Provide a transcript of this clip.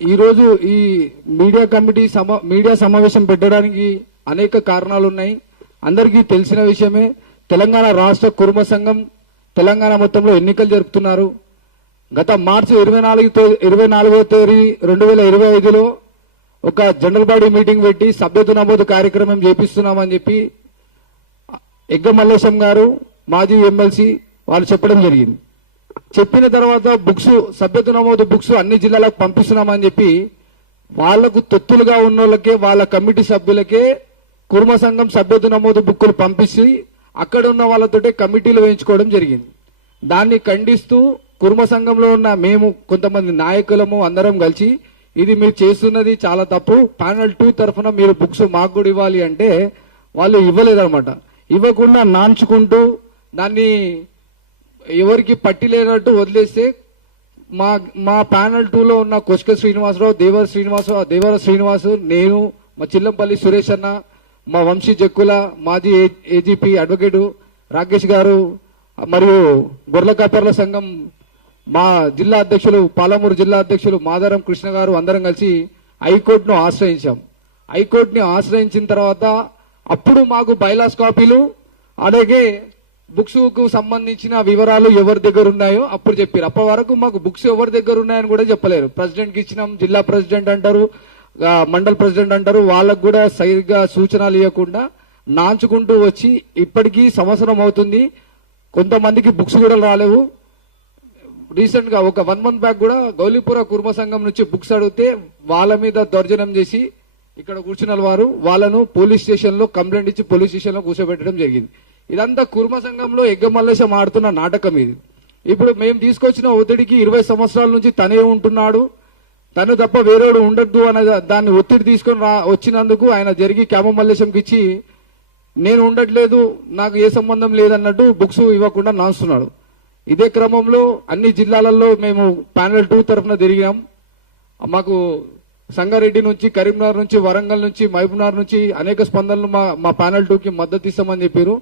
ఈరోజు ఈ మీడియా సమావేశం పెట్టడానికి అనేక కారణాలు ఉన్నాయి. అందరికీ తెలిసిన విషయమే. తెలంగాణ రాష్ట్ర కుర్మ సంఘం తెలంగాణ మొత్తంలో ఎన్నికలు జరుపుతున్నారు. గత మార్చి 24వ తేదీ 2025లో ఒక జనరల్ బాడీ మీటింగ్ పెట్టి సభ్యత్వ నమోదు కార్యక్రమం చేపిస్తున్నామని చెప్పి ఎగ్గ మల్లేశం గారు మాజీ ఎమ్మెల్సీ వాళ్ళు చెప్పడం జరిగింది. చెప్పిన తర్వాత సభ్యత్వ నమోదు బుక్స్ అన్ని జిల్లాలకు పంపిస్తున్నామని చెప్పి వాళ్లకు తొత్తులుగా ఉన్న వాళ్ళకే వాళ్ళ కమిటీ సభ్యులకే కుర్మ సంఘం సభ్యత్వ నమోదు బుక్కులు పంపించి అక్కడ ఉన్న వాళ్ళతోటే కమిటీలు వేయించుకోవడం జరిగింది. దాన్ని ఖండిస్తూ కుర్మ సంఘంలో ఉన్న మేము కొంతమంది నాయకులము అందరం కలిసి ఇది మీరు చేస్తున్నది చాలా తప్పు, ప్యానల్ 2 తరఫున మీరు బుక్స్ మాకు కూడా ఇవ్వాలి అంటే వాళ్ళు ఇవ్వలేదన్నమాట. ఇవ్వకుండా నాంచుకుంటూ దాన్ని ఎవరికి పట్టి లేనట్టు వదిలేస్తే మా ప్యానల్ 2లో ఉన్న కొష్క శ్రీనివాసరావు, దేవర శ్రీనివాసు, నేను, మా చిల్లంపల్లి సురేష్ అన్న, మా వంశీ జక్కుల, మాజీ ఏజీపీ అడ్వకేటు రాకేష్ గారు, మరియు గొర్రెల కాపర్ల సంఘం మా జిల్లా అధ్యక్షులు, పాలమూరు జిల్లా అధ్యక్షులు మాదారం కృష్ణ గారు అందరం కలిసి హైకోర్టును ఆశ్రయించాం. హైకోర్టుని ఆశ్రయించిన తర్వాత అప్పుడు మాకు బైలాస్ కాపీలు అలాగే బుక్స్ కు సంబంధించిన వివరాలు ఎవరి దగ్గర ఉన్నాయో అప్పుడు చెప్పారు. అప్పటి వరకు మాకు బుక్స్ ఎవరి దగ్గర ఉన్నాయని కూడా చెప్పలేరు. ప్రెసిడెంట్ కి ఇచ్చినాం, జిల్లా ప్రెసిడెంట్ అంటారు, మండల్ ప్రెసిడెంట్ అంటారు, వాళ్ళకు కూడా సరిగ్గా సూచనలు ఇవ్వకుండా నాంచుకుంటూ వచ్చి ఇప్పటికీ సంవత్సరం అవుతుంది. కొంతమందికి బుక్స్ కూడా రాలేవు. రీసెంట్ గా ఒక 1 month బ్యాక్ కూడా గౌలీపుర కుర్మ సంఘం నుంచి బుక్స్ అడిగితే వాళ్ళ మీద దౌర్జన్యం చేసి ఇక్కడ కూర్చున్న వారు వాళ్ళను పోలీస్ స్టేషన్ లో కంప్లైంట్ ఇచ్చి పోలీస్ స్టేషన్ లో కూర్చోబెట్టడం జరిగింది. ఇదంతా కుర్మ సంఘంలో ఎగ్గ మల్లేశం ఆడుతున్న నాటకం ఇది. ఇప్పుడు మేము తీసుకొచ్చిన ఒత్తిడికి 20 సంవత్సరాల నుంచి తనే ఉంటున్నాడు, తను తప్ప వేరేవాడు ఉండద్దు అనే దాన్ని ఒత్తిడి తీసుకొని వచ్చినందుకు ఆయన జరిగి క్యామ మల్లేశంకి ఇచ్చి నేను ఉండట్లేదు, నాకు ఏ సంబంధం లేదన్నట్టు బుక్స్ ఇవ్వకుండా నాస్తున్నాడు. ఇదే క్రమంలో అన్ని జిల్లాలలో మేము ప్యానల్ 2 తరఫున తిరిగినాం. మాకు సంగారెడ్డి నుంచి, కరీంనగర్ నుంచి, వరంగల్ నుంచి, మహబూబ్నగర్ నుంచి అనేక స్పందనలు మా ప్యానల్ 2కి మద్దతు ఇస్తామని చెప్పారు.